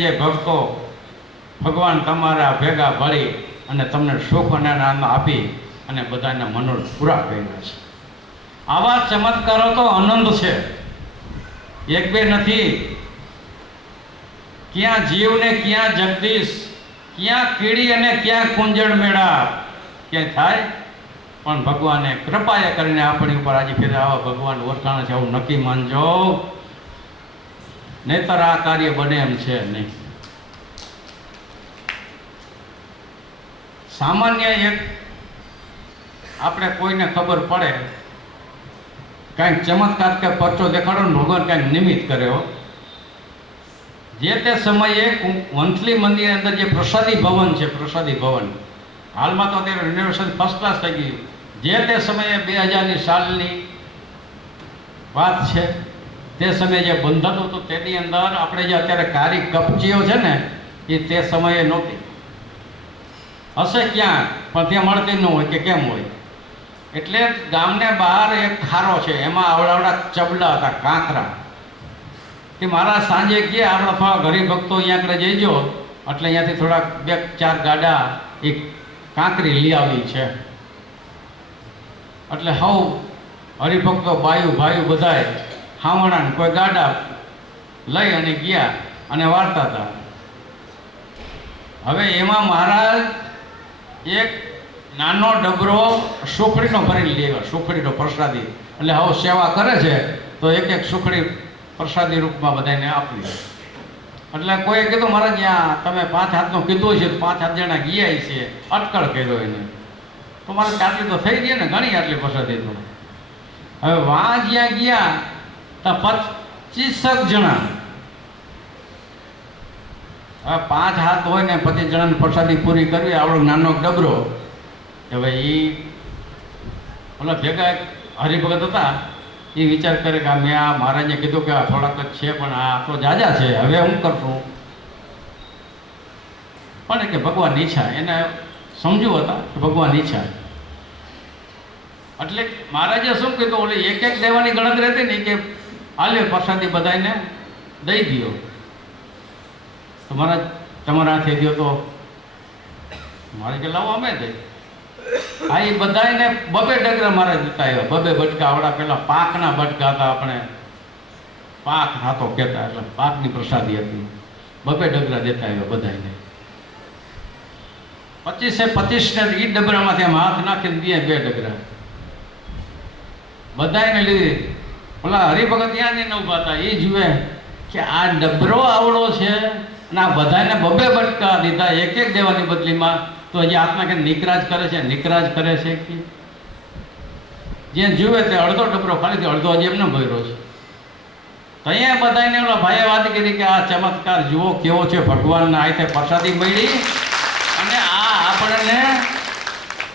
જે ભક્તો ભગવાન તમારા ભેગા ભળી અને તમને સુખ અને આનંદ આપી અને બધાના મનોરથ પૂરા કર્યા છે. આવા ચમત્કારો તો અનંત છે, એક બે નથી. ક્યાં જીવ ને ક્યાં જગદીશ, ક્યાં કીડી અને ક્યાં કુંજળ મેળા ક્યાંય થાય. પણ ભગવાને કૃપાએ કરીને આપણી ઉપર આજે ફેર આવા ભગવાન ઓળખાણ છે, આવું નક્કી માનજો, નહીતર આ કાર્ય બને એમ છે નહીં. સામાન્ય એક આપણે કોઈને ખબર પડે કાંઈક ચમત્કાર કે પરચો દેખાડો ને ભગવાન કાંઈક નિમિત્ત કર્યો, જે તે સમયે વંથલી મંદિરની અંદર જે પ્રસાદી ભવન છે, પ્રસાદી ભવન હાલમાં તો અત્યારે રિનોવેશન ફર્સ્ટ ક્લાસ થઈ ગયું. જે તે સમયે 2000ની સાલની વાત છે, તે સમયે જે બંધન હતું તેની અંદર આપણે જે અત્યારે કારી કપચીઓ છે ને એ તે સમયે નહોતી. હશે ક્યાં પણ ત્યાં મળતી ન હોય કે કેમ હોય. એટલે ગામને બહાર એક ખારો છે, એમાં આવડાવડા ચબલા હતા, કાંકરા. કે મારા સાંજે ગયા આપણા થોડા હરિભક્તો અહીંયા આગળ જઈજો એટલે અહીંયાથી થોડાક 2-4 ગાડા એ કાંકરી લઈ આવી છે. એટલે હવ હરિભક્તો બાયું ભાઈઓ બધાય હાવણા કોઈ ગાડા લઈ અને ગયા અને વાર્તા હતા. હવે એમાં મહારાજ એક નાનો ડબરો સુખડીનો ભરીને લેવા, સુખડીનો પ્રસાદી. એટલે હવે સેવા કરે છે તો એક સુખડી પ્રસાદી રૂપમાં બધાને આપવી. એટલે કોઈએ કીધું મહારાજ ત્યાં તમે 5 હાથનું કીધું છે, 5 હાથ જણા ગયા છે, અટકળ કર્યો એને. તો મારે આટલી તો થઈ ગઈ ને, ઘણી આટલી પ્રસાદી તો. હવે વાં જ્યાં ગયા તો 25 જણા, હવે 5 હાથ હોય ને 25 જણાની પ્રસાદી પૂરી કરવી, આવડો નાનો ડબરો. હવે એ ઓલા ભેગા હરિભગત હતા, એ વિચાર કરે કે મેં આ મહારાજને કીધું કે આ થોડાક જ છે પણ આ તો જાજા છે, હવે હું કરશું. પણ કે ભગવાનની ઈચ્છા, એને સમજુ હતા કે ભગવાનની ઈચ્છા. એટલે મહારાજે શું કીધું, ઓલી એક દેવાની ગણતરી હતી ને કે હાલે પ્રસાદી બધાને દઈ દો. તો મહારાજ તમારા હાથે દો. તો મારે કે લાવો અમે દઈ. હા, એ બધાને 2 ડગરા મહારાજ દીધા આવ્યા, 2 બટકા. આવડા પેલા પાકના બટકા હતા, આપણે પાક હાથો કહેતા, એટલે પાકની પ્રસાદી હતી. 2 ડગરા દેતા આવ્યા બધાને. 25 ને એ ડબરામાંથી આમ હાથ નાખીને દે 2 ડગરા બધાને લીધી. ઓલા હરિભગત ત્યાં જઈને ઉભા હતા, એ જુએ કે આ ડબરો આવડો છે અને આ બધાને 2 બટકા દીધા એક દેવાની બદલીમાં, તો હજી હાથમાં કે નિકરાજ કરે છે, નિકરાજ કરે છે કે જે જુએ તે અડધો ડબરો ખાલી, અડધો હજી એમને ભર્યો છે. તો અહીંયા બધાને ઓલા ભાઈએ વાત કરી કે આ ચમત્કાર જુઓ કેવો છે, ભગવાનના હાથે પ્રસાદી મળી અને આ આપણને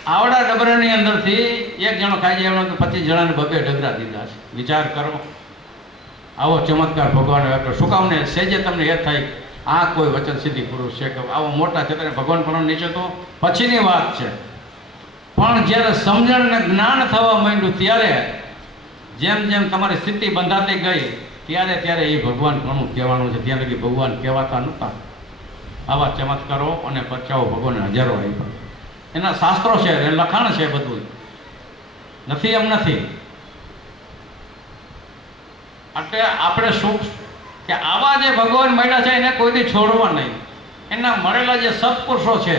આવડા ડબરાની અંદરથી 1 જણો ખાઈ જાય એમણે 25 જણાને 2 ડગરા દીધા છે. વિચાર કરો, આવો ચમત્કાર ભગવાન આપ્યો. શું કામ ને સેજે તમને એ થાય આ કોઈ વચન સિદ્ધિ પુરુષ છે કે આવો મોટા છે, ભગવાન પણ નીચે તો પછીની વાત છે. પણ જ્યારે સમજણ ને જ્ઞાન થવા માંડ્યું ત્યારે જેમ જેમ તમારી સ્થિતિ બંધાતી ગઈ ત્યારે ત્યારે એ ભગવાન ઘણું કહેવાનું છે. ત્યાં લગી ભગવાન કહેવાતા નહોતા. આવા ચમત્કારો અને પરચાઓ ભગવાનને હજારો આપ્યા. એના શાસ્ત્રો છે, એ લખાણ છે, બધું નથી એમ નથી. એટલે આપણે સુખ કે આવા જે ભગવાન મળ્યા છે એને કોઈથી છોડવા નહીં. એના મળેલા જે સત્પુરુષો છે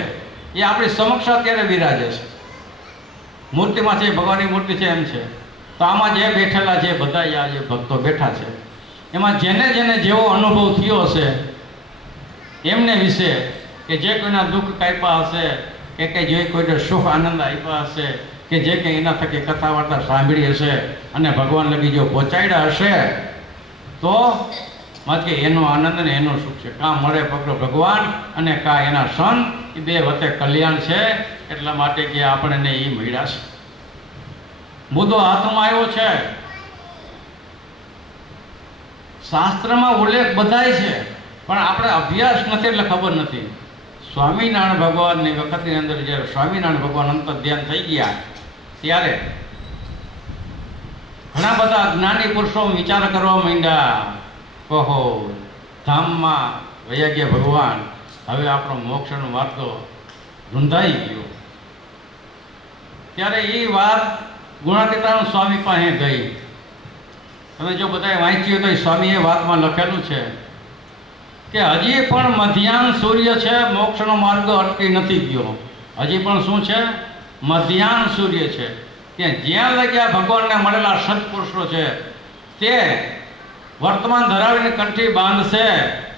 એ આપણી સમક્ષ અત્યારે બિરાજે છે. મૂર્તિમાં છે, ભગવાનની મૂર્તિ છે એમ છે. તો આમાં જે બેઠેલા છે બધા આ જે ભક્તો બેઠા છે, એમાં જેને જેને જેવો અનુભવ થયો હશે એમને વિશે કે જે કોઈના દુઃખ કાપ્યા હશે કે જે કોઈને સુખ આનંદ આપ્યા હશે કે જે કંઈ એના થકી કથા વાર્તા સાંભળી હશે અને ભગવાન લગી જો પહોંચાડ્યા હશે તો કે એનો આનંદ ને એનો સુખ છે. કાં મળે પકડો ભગવાન અને કાં એના સંત, એ 2 વચ્ચે કલ્યાણ છે. એટલા માટે કે આપણને એ મળ્યા છે. મુદ્દો હાથમાં આવ્યો છે. શાસ્ત્રમાં ઉલ્લેખ બધાય છે પણ આપણે અભ્યાસ નથી એટલે ખબર નથી. સ્વામિનારાયણ ભગવાનની વખતની અંદર જ્યારે સ્વામિનારાયણ ભગવાન અંતર ધ્યાન થઈ ગયા ત્યારે ઘણા બધા જ્ઞાની પુરુષો વિચાર કરવા માંડ્યા. કહો ધામમાં વૈયા ગયા ભગવાન, હવે આપણો મોક્ષનો માર્ગ રૂંધાઈ ગયો. ત્યારે એ વાત ગુણાતીતાનંદ સ્વામી પાસે ગઈ. તમે જો બધાએ વાંચ્યું હોય તો એ સ્વામીએ વાતમાં લખેલું છે કે હજી પણ મધ્યાહન સૂર્ય છે, મોક્ષનો માર્ગ અટકી નથી ગયો. હજી પણ શું છે? મધ્યાહન સૂર્ય છે, કે જ્યાં લગ્યા ભગવાનને મળેલા સત્પુરુષો છે તે વર્તમાન ધરાવીને કંઠી બાંધશે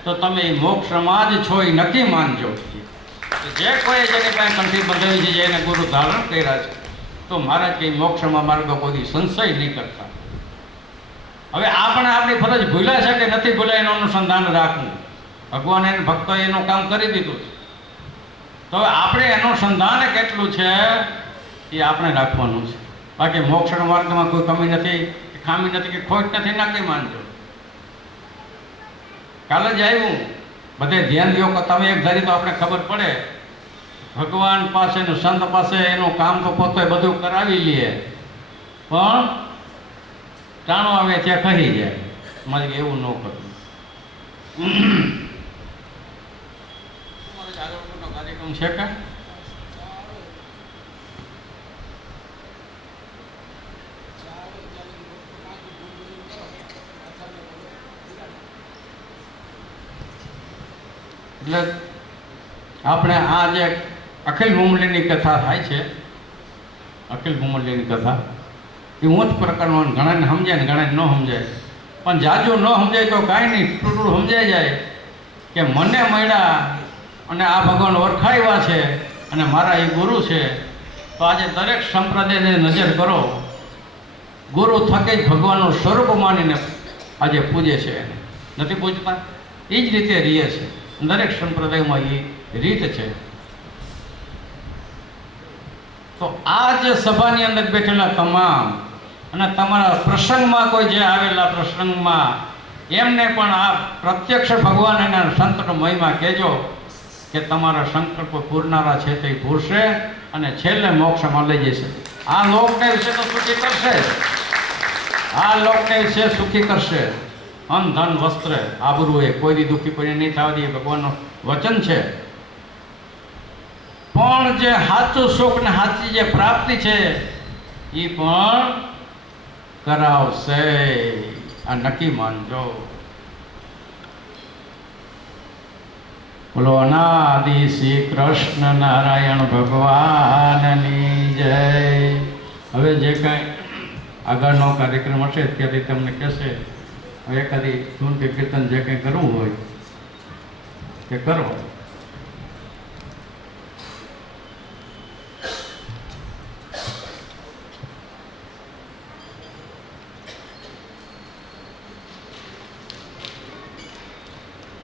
તો તમે એ મોક્ષમાં જ છો એ નક્કી માનજો. જે કોઈ જેની પાસે કંઠી બંધાવી છે, જેને ગુરુ ધારણ કર્યા છે, તો મહારાજ કંઈ મોક્ષમાં માર્ગ કોઈ સંશય નહીં કરતા. હવે આપણે આપણી ફરજ ભૂલ્યા છે કે નથી ભૂલ્યા એનું અનુસંધાન રાખવું. ભગવાન એને ભક્તો એનું કામ કરી દીધું છે, તો હવે આપણે એનું સંધાન કેટલું છે એ આપણે રાખવાનું છે. બાકી મોક્ષના માર્ગમાં કોઈ કમી નથી, ખામી નથી કે ખોટ નથી, નક્કી માનજો. કાલે જ આવ્યું, બધે ધ્યાન દો કે તમે એક ધારી તો આપણે ખબર પડે. ભગવાન પાસે ને સંત પાસે એનું કામ તો પોતે બધું કરાવી લે, પણ ટાણું આવે ત્યાં કહી જાય. મારે એવું ન કરવું. કાર્યક્રમ છે કે એટલે આપણે આ જે અખિલ ભૂમંડળીની કથા થાય છે, અખિલ ભૂમંડળીની કથા એ ઊંચ પ્રકારનો, ઘણાને સમજાય ને ઘણાને ન સમજાય. પણ જાજુ ન સમજાય તો કાંઈ નહીં, ટૂટું સમજાઈ જાય કે મને મળ્યા અને આ ભગવાન ઓળખાવ્યા છે અને મારા એ ગુરુ છે. તો આજે દરેક સંપ્રદાયને નજર કરો, ગુરુ થકે જ ભગવાનનું સ્વરૂપ માનીને આજે પૂજે છે. નથી પૂજતા? એ જ રીતે રીએ છે. દરેક સંપ્રદાયમાં એ રીત છે. તો આ જે સભાની અંદર બેઠેલા તમામ અને તમારા પ્રસંગમાં કોઈ જે આવેલા પ્રસંગમાં એમને પણ આ પ્રત્યક્ષ ભગવાન અને સંતનો મહિમા કહેજો કે તમારા સંકલ્પો પૂરનારા છે તે પૂરશે અને છેલ્લે મોક્ષમાં લઈ જશે. આ લોકને વિશે તો સુખી કરશે, આ લોકને વિશે સુખી કરશે. અન્ન ધન વસ્ત્ર આબરૂ એ કોઈ દુઃખી કોઈને નહીં થવા દે, ભગવાનનું વચન છે. પણ જે સાચું સુખ ને સાચી જે પ્રાપ્તિ છે એ પણ કરાવશે, આ નક્કી માનજો. બોલો અનાદિ શ્રી કૃષ્ણ નારાયણ ભગવાનની જય. હવે જે કાંઈ આગળનો કાર્યક્રમ હશે ત્યાંથી તમને કહેશે. હવે એકાદી ધૂન કે કીર્તન જે કંઈ કરવું હોય તે કરો.